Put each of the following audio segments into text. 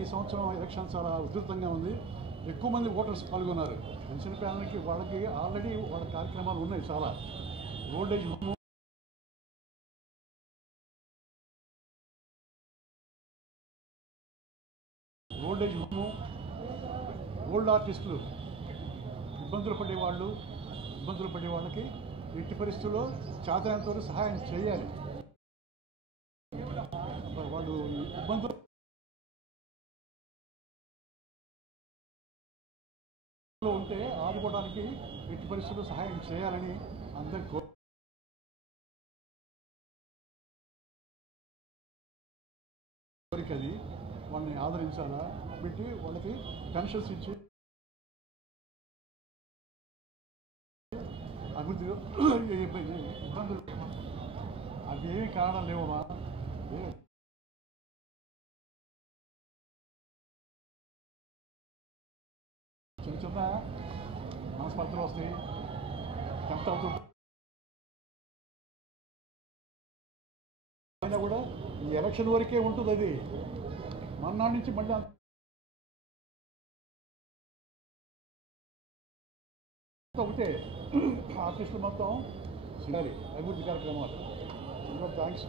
ఈ సంవత్సరం ఎలక్షన్ చాలా ఉధృతంగా ఉంది. ఎక్కువ మంది ఓటర్స్ పాల్గొన్నారు. పెన్షన్ ప్యానల్కి వాళ్ళకి ఆల్రెడీ వాళ్ళ కార్యక్రమాలు ఉన్నాయి. చాలా ఓల్డేజ్ హోమ్, ఓల్డ్ ఆర్టిస్టులు, ఇబ్బందులు పడే వాళ్ళకి ఎట్టి పరిస్థితుల్లో చేతనంతవరకు సహాయం చేయాలి. వాళ్ళు ఇబ్బందులు ఉంటే ఆదుకోవడానికి ఎట్టి పరిస్థితుల్లో సహాయం చేయాలని అందరి కోరిక. అది వాళ్ళని ఆదరించాలా పెట్టి వాళ్ళకి పెన్షన్స్ ఇచ్చి అభివృద్ధి ఇబ్బందులు అవి ఏమి కారణం లేవమ్మా. చిన్న చిన్న మనస్పర్ధలు వస్తాయి, టెంప్ట్ అవుతుంది. అయినా కూడా ఈ ఎలక్షన్ వరకే ఉంటుంది. అది మర్నాడు నుంచి మళ్ళీ ఒకటే ఆర్టిస్టులు మొత్తం సరే అభివృద్ధి కార్యక్రమాలు. థ్యాంక్స్.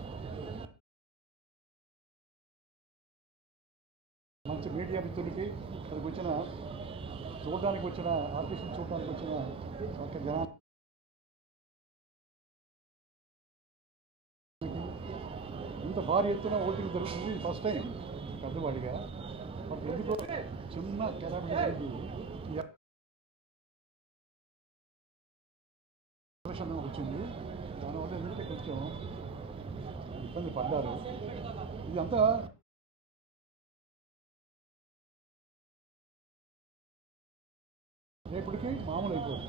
మంచి మీడియా మిత్రులకి, అక్కడికి వచ్చిన చూడడానికి వచ్చిన ఆర్టిస్టులు చూడడానికి వచ్చిన ఒక జనానికి ఇంత భారీ ఎత్తున ఓటింగ్ జరుగుతుంది. First time పెద్దవాడిగా. బట్ ఎందుకో చిన్న కెలామిటీ ఎలక్షన్ వచ్చింది. దానివల్ల ఎందుకంటే కొంచెం ఇబ్బంది పడ్డారు. ఇదంతా రేపటికి మామూలు అయిపోతుంది.